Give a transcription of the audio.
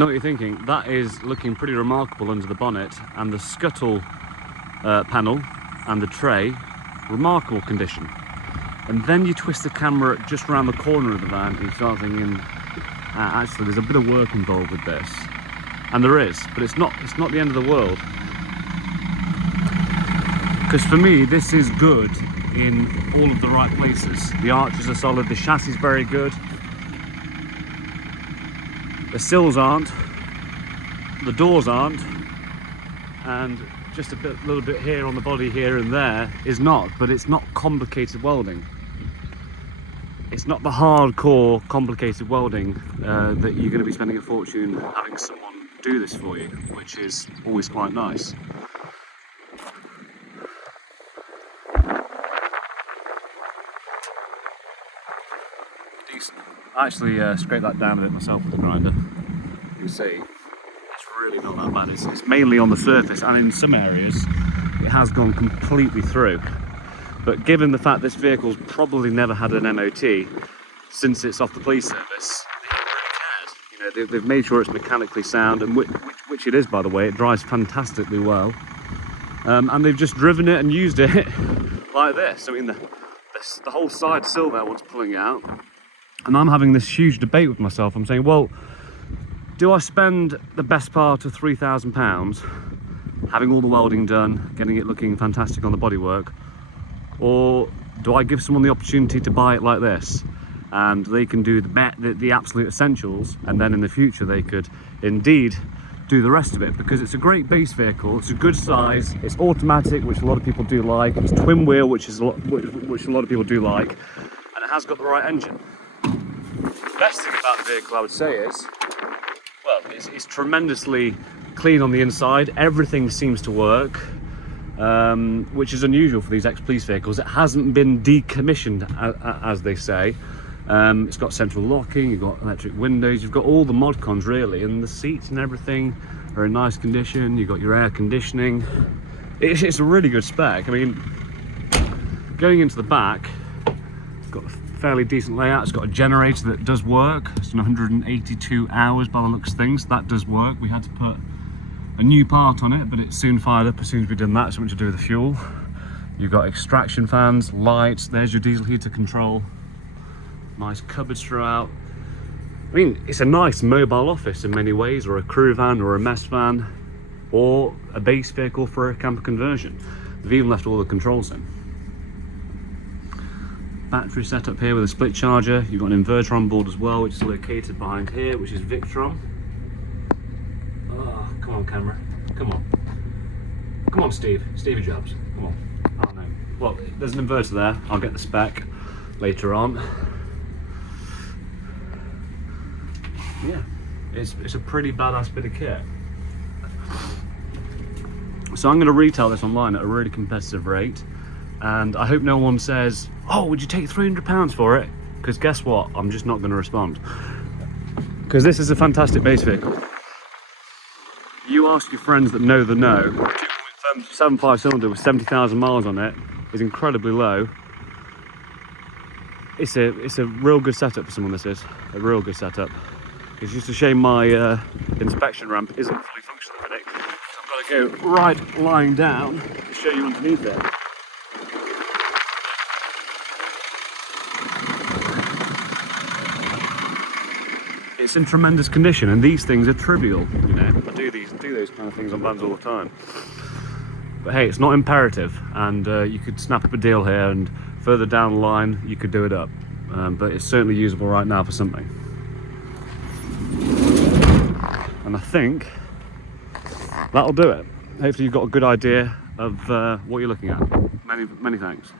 know what you're thinking, that is looking pretty remarkable under the bonnet, and the scuttle panel and the tray, remarkable condition. And then you twist the camera just around the corner of the van and you start thinking, actually there's a bit of work involved with this. And there is, but it's not the end of the world. Because for me, this is good in all of the right places. The arches are solid, the chassis is very good. The sills aren't, the doors aren't, and just a little bit here on the body here and there is not, but it's not complicated welding. It's not the hardcore complicated welding that you're going to be spending a fortune having someone do this for you, which is always quite nice. Decent. I actually scraped that down a bit myself with the grinder. You can see it's really not that bad. It's mainly on the surface, and in some areas it has gone completely through. But given the fact this vehicle's probably never had an MOT since it's off the police service, they haven't really cared. You know, they've made sure it's mechanically sound, and which it is, by the way. It drives fantastically well, and they've just driven it and used it like this. I mean, the whole side sill there wants pulling out. And I'm having this huge debate with myself. I'm saying, well, do I spend the best part of £3,000 having all the welding done, getting it looking fantastic on the bodywork, or do I give someone the opportunity to buy it like this, and they can do the absolute essentials, and then in the future they could indeed do the rest of it? Because it's a great base vehicle, it's a good size, it's automatic, which a lot of people do like, it's twin wheel, which a lot of people do like, and it has got the right engine. The best thing about the vehicle, I would say, is, well, it's tremendously clean on the inside. Everything seems to work, which is unusual for these ex-police vehicles. It hasn't been decommissioned, as they say. It's got central locking, you've got electric windows, you've got all the mod cons really, and the seats and everything are in nice condition. You've got your air conditioning. It's a really good spec. I mean, going into the back, it's got a fairly decent layout. It's got a generator that does work. It's done 182 hours by the looks of things. That does work. We had to put a new part on it, but it soon fired up as soon as we did that. Something to do with the fuel. You've got extraction fans, lights. There's your diesel heater control. Nice cupboards throughout. I mean, it's a nice mobile office in many ways, or a crew van, or a mess van, or a base vehicle for a camper conversion. They've even left all the controls in. Battery setup here with a split charger. You've got an inverter on board as well, which is located behind here, which is Victron. Oh, come on, camera. Come on. Come on, Stevie Jobs. Come on. Oh no. Well, there's an inverter there. I'll get the spec later on. Yeah, it's a pretty badass bit of kit. So I'm going to retail this online at a really competitive rate, and I hope no one says, oh, would you take £300 for it? Because guess what? I'm just not going to respond. Because this is a fantastic base vehicle. You ask your friends that know the know. 2.75 cylinder with 70,000 miles on it is incredibly low. It's a real good setup for someone. This is a real good setup. It's just a shame my inspection ramp isn't fully functional at the minute. So I've got to go right lying down to show you underneath it. It's in tremendous condition, and these things are trivial. You know, I do those kind of things on vans all the time. But hey, it's not imperative, and you could snap up a deal here, and further down the line you could do it up. But it's certainly usable right now for something. And I think that'll do it. Hopefully you've got a good idea of what you're looking at. Many thanks.